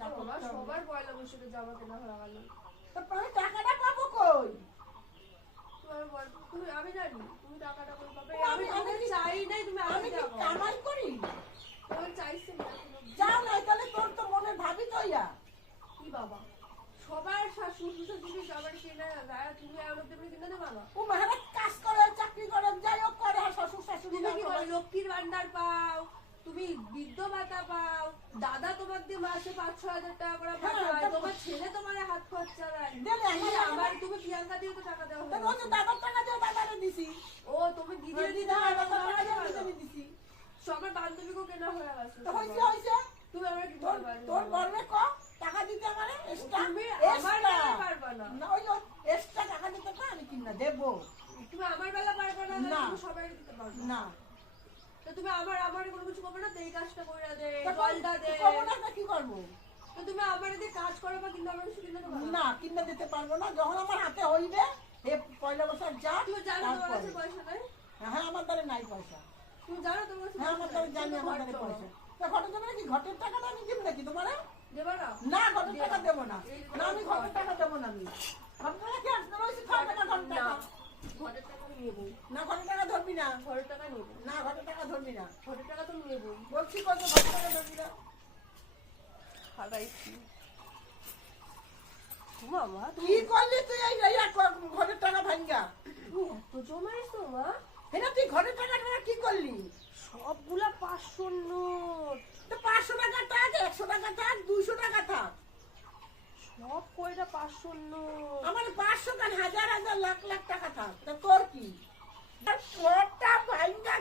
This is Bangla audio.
সবার পয়লা বৈশাখে জামা কেনা হয়ে গেল। আমি টাকাটা পাবো কই? তুমি আমি জানি তুমি টাকাটা কই পাবে। আমি চাই নাই তুমি আমি কি কামাই করি? তুমি চাইছেন না যাও না তাহলে তোর তো মনে ভাবি তো ইয়া কি বাবা সবার শাশুড়ি শাশুড়ি জামা কেনা যায় তুমি এমন তুমি কিনে দেবা না। ও মহারা কাজ করে চাকরি করে যাই হোক করে আর শ্বশুর শাশুড়ি তুমি কি বলো লক্ষ্মীর ভান্ডার পাও, তুমি বৃদ্ধ ভাতা পাও, দাদা তোমার দিয়ে মাসে 5-6 হাজার টাকা করে পাঠায়, তোমার ছেলে তোমার হাত খরচা দেয়। আমার তুমি প্রিয়াঙ্কা দিয়ে তো টাকা দেওয়া হয়। তো দাদার টাকা দিয়ে দাদারে দিছি। ও তুমি দিদির দিদা দিছি। সবার বান্ধবীকেও কেনা হয়ে গেছে। তো হইছে তুমি আমরা কি বলবা? তোর বলবে ক টাকা দিতে আমারে এক্সট্রা তুমি আমার বেলা পারবা না। না ওই এক্সট্রা টাকা দিতে তো আমি কিনা দেব। তুমি আমার বেলা পারবা না তুমি সবাই দিতে পারবা না। তো তুমি আমার কোনো কিছু করবে না তো এই কাজটা কইরা দে জলটা দে করব না কি করব? তো তুমি আমার দিয়ে কাজ করবা কিন্তু আমার কিছু কিনে দেবা না কিনে দিতে পারবো না যখন আমার হাতে হইবে এ পয়লা বছর যা তুমি জানো তোমার কাছে পয়সা নাই। হ্যাঁ আমার দ্বারা নাই পয়সা। তুমি জানো তোমার কাছে হ্যাঁ আমার দ্বারা জানি আমার দ্বারা পয়সা। তো ঘটে দেবে নাকি ঘটের টাকাটা আমি দিব নাকি তোমারে? দেবা না? না ঘটের টাকা দেব না। না আমি ঘটের টাকা দেব না আমি। ঘটের টাকা কি আসলে রইছে খাবে না ঘটের টাকা। ঘরের টাকা নিয়ে বই না ঘটের টাকা ধরবি না। ঘরের টাকা নিয়ে না ঘটের টাকা ধরবি না। ঘরের টাকা তো নিয়ে বই বলছি কত ঘটের টাকা ধরবি না। হারাইছি বাবা কি করলি তুই এই ঘরের টাকা ভাঙ্গা? এত জমাইছো মা? হ্যাঁ তুই ঘরের টাকাটা কি করলি? সবগুলা 500 নোট। তো 500 টাকা থাক 100 টাকা থাক 200 টাকা থাক সব কয়টা 500 নোট। আমার 500 টাকা হাজার হাজার লাখ লাখ টাকা থাক তা তোর কি? তোরটা ভাঙ্গা